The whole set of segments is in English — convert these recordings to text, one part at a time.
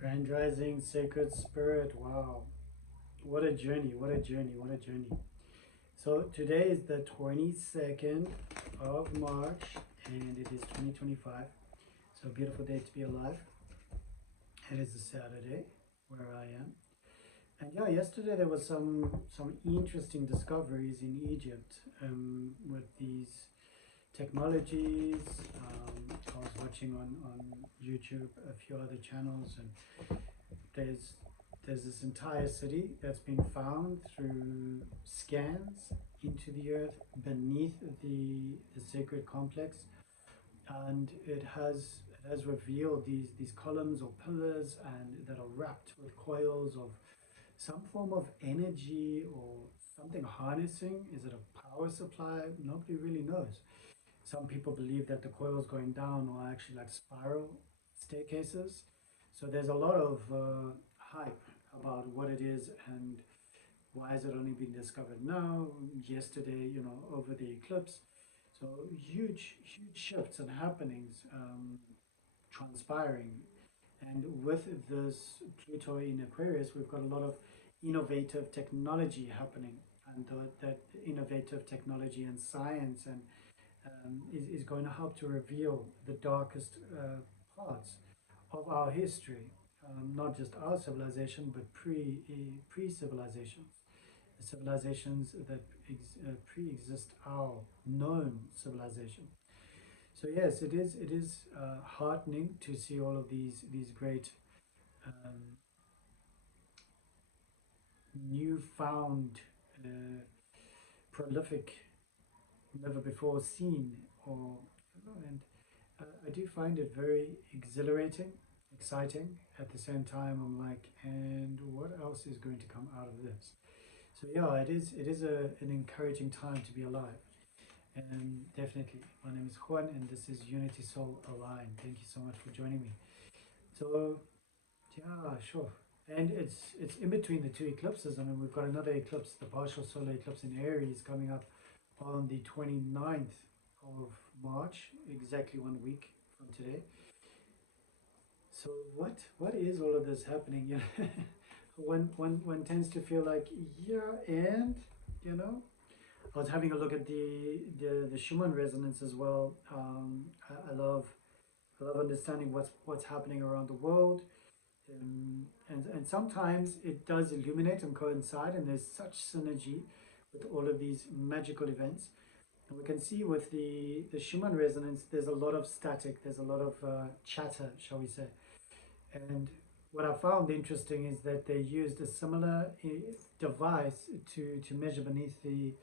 Grand Rising, Sacred Spirit. Wow. What a journey, what a journey, what a journey. So today is the 22nd of March and it is 2025. So a beautiful day to be alive. It is a Saturday where I am. And yeah, yesterday there was some interesting discoveries in Egypt with these technologies. I was watching on YouTube a few other channels, and there's there's this entire city that's been found through scans into the earth beneath the sacred complex, and it has revealed these columns or pillars and that are wrapped with coils of some form of energy or something harnessing. Is it a power supply? Nobody really knows. Some people believe that the coils going down are actually like spiral staircases. So there's a lot of hype about what it is and why has it only been discovered now, yesterday, over the eclipse. So huge shifts and happenings transpiring. And with this Pluto in Aquarius, we've got a lot of innovative technology happening. And that innovative technology and science and is going to help to reveal the darkest parts of our history, not just our civilization, but pre-civilizations, the civilizations that pre-exist our known civilization. So yes, it is heartening to see all of these great um, newfound prolific, never before seen, or and I do find it very exhilarating, exciting. At the same time, I'm like, and what else is going to come out of this? So yeah, it is an encouraging time to be alive. And definitely, my name is Juan, and this is Unity Soul Aligned. Thank you so much for joining me. So yeah, sure. And it's in between the two eclipses. I mean, we've got another eclipse, the partial solar eclipse in Aries, coming up on the 29th of March, exactly 1 week from today. So what is all of this happening? One tends to feel like, yeah, and you know, I was having a look at the Schumann resonance as well. I love understanding what's happening around the world. And sometimes it does illuminate and coincide, and there's such synergy with all of these magical events. And we can see with the Schumann resonance, there's a lot of static, there's a lot of chatter, shall we say. And what I found interesting is that they used a similar device to measure beneath the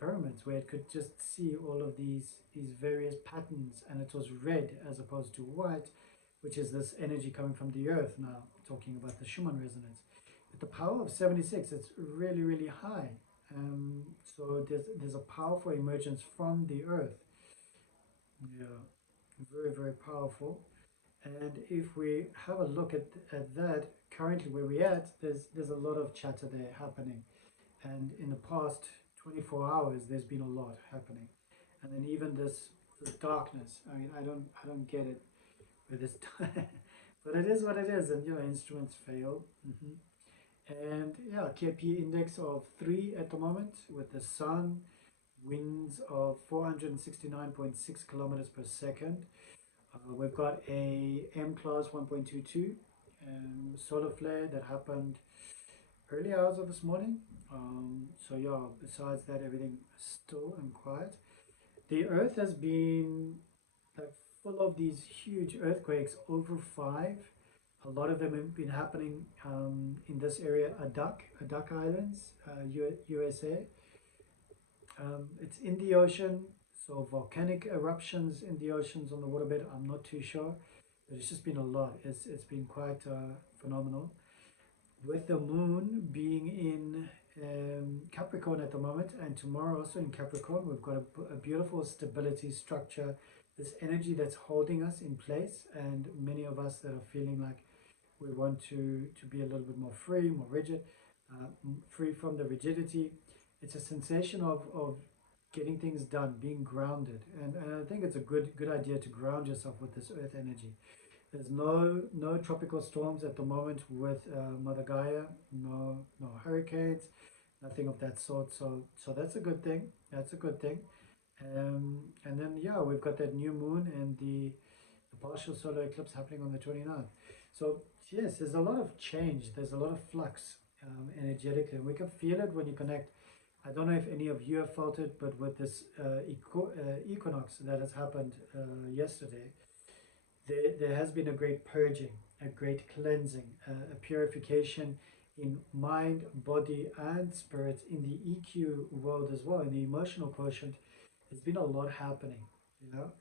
pyramids, where it could just see all of these various patterns, and it was red as opposed to white, which is this energy coming from the earth. Now talking about the Schumann resonance, with the power of 76, it's really high. So there's a powerful emergence from the earth. Yeah, very powerful. And if we have a look at that, currently where we're at, there's a lot of chatter there happening. And in the past 24 hours, there's been a lot happening. And then even this darkness, I mean, I don't get it with this time. But it is what it is, and instruments fail. And yeah, KP index of 3 at the moment, with the sun, winds of 469.6 kilometers per second. We've got a M class 1.22 solar flare that happened early hours of this morning. So yeah, besides that, everything is still and quiet. The earth has been like full of these huge earthquakes, over 5. A lot of them have been happening in this area, Adak Islands, USA. It's in the ocean, so volcanic eruptions in the oceans on the waterbed, I'm not too sure, but it's just been a lot. It's been quite phenomenal. With the moon being in Capricorn at the moment, and tomorrow also in Capricorn, we've got a beautiful stability structure, this energy that's holding us in place, and many of us that are feeling like we want to be a little bit more free, more rigid, free from the rigidity. It's a sensation of getting things done, being grounded, and I think it's a good idea to ground yourself with this earth energy. There's no tropical storms at the moment with Mother Gaia, no hurricanes, nothing of that sort. So that's a good thing. That's a good thing. And then yeah, we've got that new moon and the partial solar eclipse happening on the 29th. So yes, there's a lot of change. There's a lot of flux energetically, and we can feel it when you connect. I don't know if any of you have felt it, but with this equinox that has happened yesterday, there has been a great purging, a great cleansing, a purification in mind, body, and spirit, in the EQ world as well, in the emotional quotient. There's been a lot happening, you know.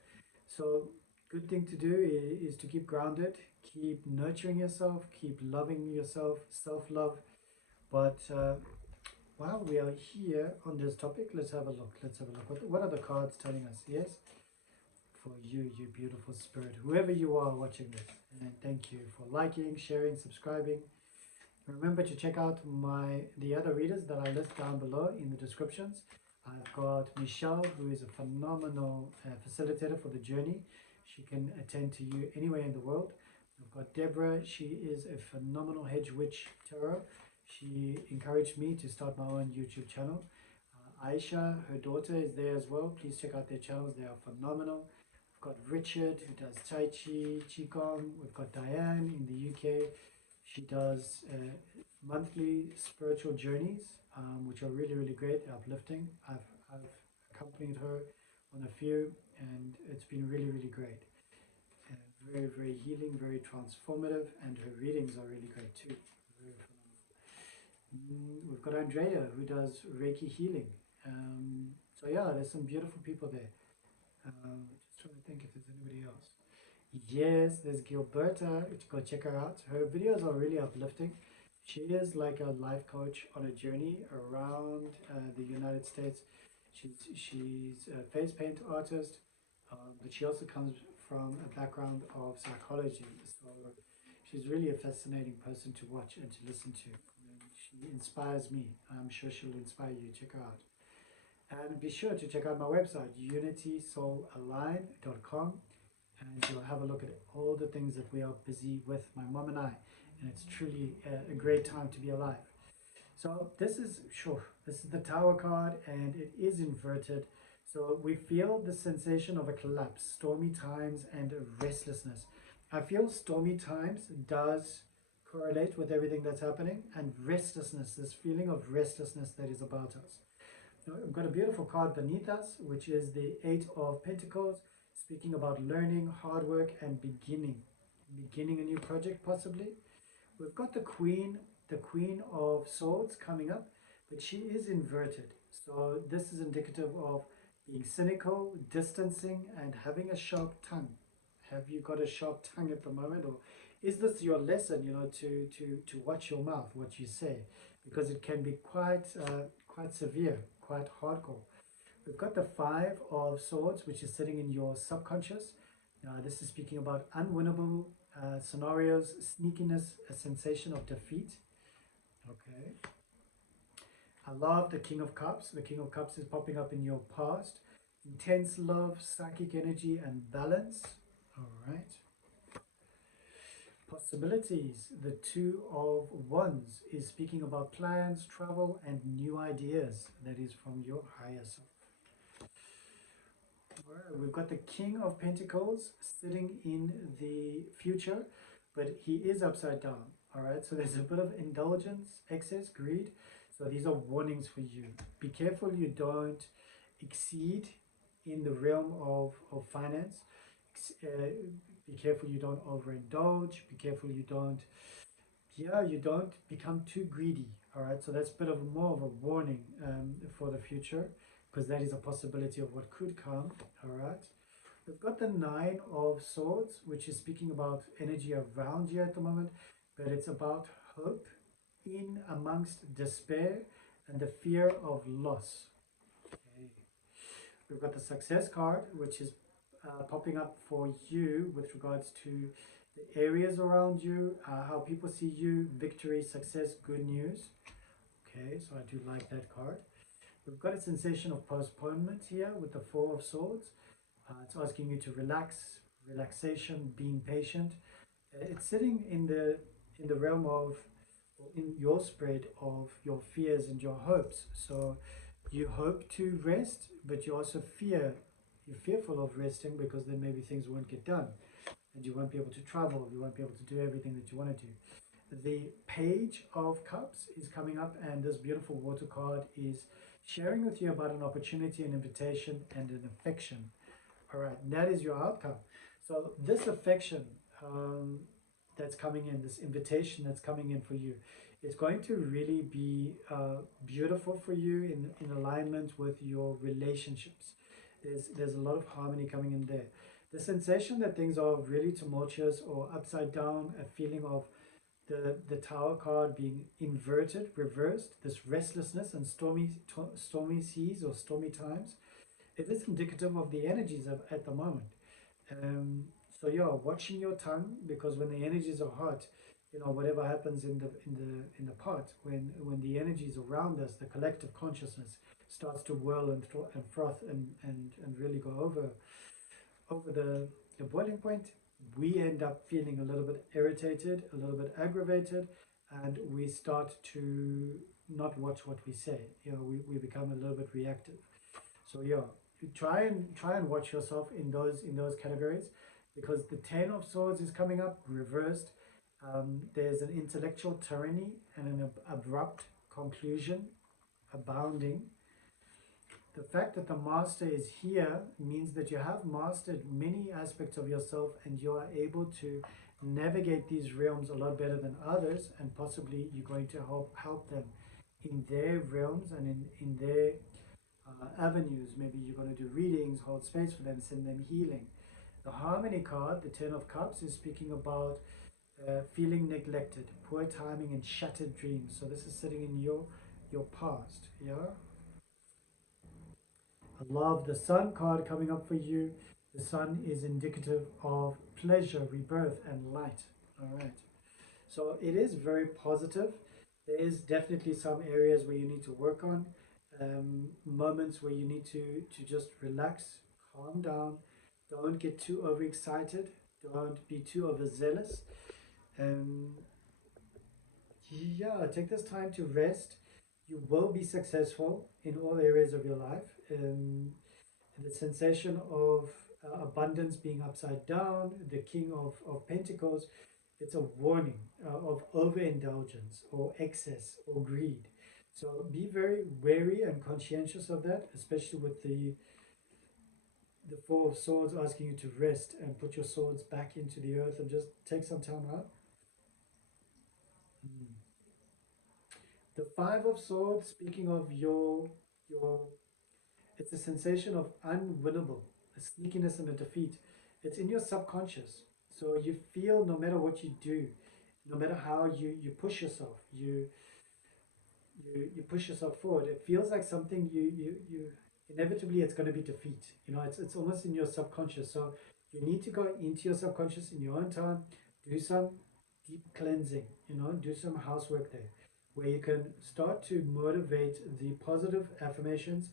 So, good thing to do is to keep grounded, keep nurturing yourself, keep loving yourself, self love. But while we are here on this topic, let's have a look. Let's have a look. What are the cards telling us? Yes, for you, you beautiful spirit, whoever you are watching this. And thank you for liking, sharing, subscribing. Remember to check out the other readers that I list down below in the descriptions. I've got Michelle, who is a phenomenal facilitator for the journey. She can attend to you anywhere in the world. I've got Deborah. She is a phenomenal hedge witch tarot. She encouraged me to start my own YouTube channel. Aisha, her daughter, is there as well. Please check out their channels. They are phenomenal. We've got Richard, who does Tai Chi, Qigong. We've got Diane in the UK. She does monthly spiritual journeys, which are really, really great, uplifting. I've accompanied her on a few, and it's been really, really great. Very, very healing, very transformative, and her readings are really great too. Very phenomenal. We've got Andrea, who does Reiki healing. So yeah, there's some beautiful people there. Just trying to think if there's anybody else. Yes, there's Gilberta. Go check her out. Her videos are really uplifting. She is like a life coach on a journey around the United States. She's a face paint artist, but she also comes from a background of psychology. So she's really a fascinating person to watch and to listen to. And she inspires me. I'm sure she'll inspire you. Check her out. And be sure to check out my website, unitysoulallign.com, and you'll have a look at all the things that we are busy with, my mom and I, and it's truly a great time to be alive. So this is the Tower card, and it is inverted. So we feel the sensation of a collapse, stormy times, and restlessness. I feel stormy times does correlate with everything that's happening, and restlessness, this feeling of restlessness that is about us. Now, we've got a beautiful card beneath us, which is the Eight of Pentacles, speaking about learning, hard work, and beginning a new project possibly. We've got the Queen of Swords coming up, but she is inverted. So this is indicative of being cynical, distancing, and having a sharp tongue. Have you got a sharp tongue at the moment, or is this your lesson? To watch your mouth, what you say, because it can be quite severe, quite hardcore. We've got the Five of Swords, which is sitting in your subconscious. This is speaking about unwinnable scenarios, sneakiness, a sensation of defeat. Okay. I love the King of Cups. The King of Cups is popping up in your past. Intense love, psychic energy, and balance. All right. Possibilities. The Two of Wands is speaking about plans, travel, and new ideas. That is from your higher self. All right, we've got the King of Pentacles sitting in the future, but he is upside down. All right, so there's a bit of indulgence, excess, greed. So these are warnings for you. Be careful you don't exceed in the realm of finance. Be careful you don't overindulge. Be careful you don't become too greedy. All right, so that's a bit of more of a warning for the future, because that is a possibility of what could come. All right, we've got the Nine of Swords, which is speaking about energy around you at the moment, but it's about hope in amongst despair and the fear of loss. Okay. We've got the Success card, which is popping up for you with regards to the areas around you, how people see you, victory, success, good news. Okay, so I do like that card. We've got a sensation of postponement here with the Four of Swords. It's asking you to relax, relaxation, being patient. It's sitting in the realm of, or in your spread of your fears and your hopes. So you hope to rest, but you also fear. You're fearful of resting because then maybe things won't get done, and you won't be able to travel. You won't be able to do everything that you want to do. The Page of Cups is coming up, and this beautiful water card is sharing with you about an opportunity, an invitation, and an affection. All right, that is your outcome. So this affection that's coming in, this invitation that's coming in for you, it's going to really be beautiful for you in alignment with your relationships. There's a lot of harmony coming in there. The sensation that things are really tumultuous or upside down, a feeling of the Tower card being inverted, reversed, this restlessness and stormy seas or stormy times, it is indicative of the energies of, at the moment. Um, so yeah, watching your tongue, because when the energies are hot, you know, whatever happens in the pot, when the energies around us, the collective consciousness starts to whirl and froth and really go over the boiling point, we end up feeling a little bit irritated, a little bit aggravated, and we start to not watch what we say. You know, we become a little bit reactive. So yeah, you try and watch yourself in those categories, because the Ten of Swords is coming up reversed. There's an intellectual tyranny and an abrupt conclusion abounding. The fact that the master is here means that you have mastered many aspects of yourself, and you are able to navigate these realms a lot better than others, and possibly you're going to help them in their realms and in their avenues. Maybe you're going to do readings, hold space for them, send them healing. The Harmony card, the Ten of Cups, is speaking about feeling neglected, poor timing, and shattered dreams. So this is sitting in your past. Yeah. I love the Sun card coming up for you. The Sun is indicative of pleasure, rebirth, and light. All right. So it is very positive. There is definitely some areas where you need to work on, moments where you need to just relax, calm down. Don't get too overexcited. Don't be too overzealous. Um, yeah, take this time to rest. You will be successful in all areas of your life. The sensation of abundance being upside down, the King of Pentacles, it's a warning of overindulgence or excess or greed. So be very wary and conscientious of that, especially with the Four of Swords asking you to rest and put your swords back into the earth and just take some time out. Mm. The Five of Swords, speaking of your it's a sensation of unwinnable, a sneakiness and a defeat. It's in your subconscious. So you feel no matter what you do, no matter how you push yourself, you push yourself forward. It feels like something you inevitably it's going to be defeat. You know, it's almost in your subconscious. So you need to go into your subconscious in your own time, do some deep cleansing, you know, do some housework there, where you can start to motivate the positive affirmations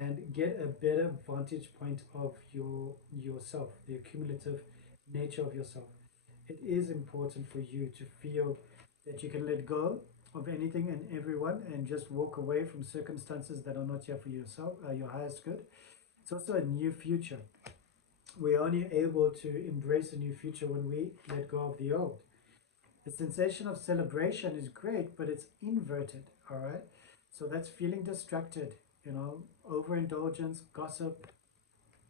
and get a better vantage point of yourself, the accumulative nature of yourself. It is important for you to feel that you can let go of anything and everyone and just walk away from circumstances that are not here for yourself, your highest good. It's also a new future. We're only able to embrace a new future when we let go of the old. The sensation of celebration is great, but it's inverted, all right? So that's feeling distracted, you know, overindulgence, gossip.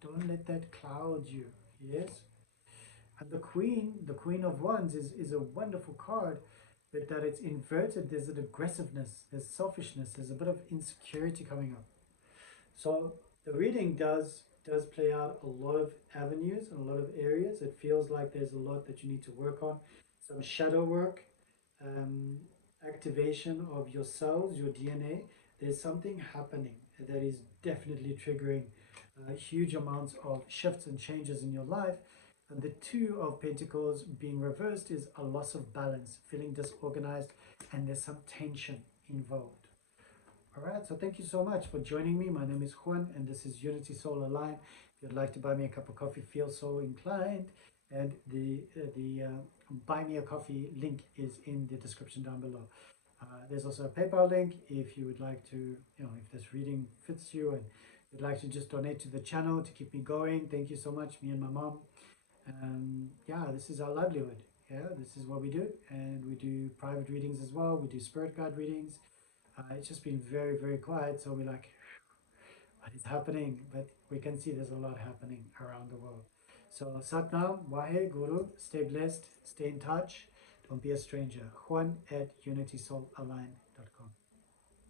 Don't let that cloud you, yes? And the Queen of Wands, is a wonderful card, but that it's inverted, there's an aggressiveness, there's selfishness, there's a bit of insecurity coming up. So the reading does play out a lot of avenues and a lot of areas. It feels like there's a lot that you need to work on. Some shadow work, um, activation of your cells, your DNA. There's something happening that is definitely triggering huge amounts of shifts and changes in your life. And the Two of Pentacles being reversed is a loss of balance, feeling disorganized, and there's some tension involved. All right, so thank you so much for joining me. My name is Juan, and this is Unity Soul Aligned. If you'd like to buy me a cup of coffee, feel so inclined. And the buy me a coffee link is in the description down below. There's also a PayPal link if you would like to, if this reading fits you and you'd like to just donate to the channel to keep me going. Thank you so much, me and my mom. Yeah, this is our livelihood. Yeah, this is what we do. And we do private readings as well. We do spirit guide readings. It's just been very, very quiet. So we're like, what is happening? But we can see there's a lot happening around the world. So Satnam, Wahe, Guru, stay blessed, stay in touch. Don't be a stranger. Juan at Unity Soul Align.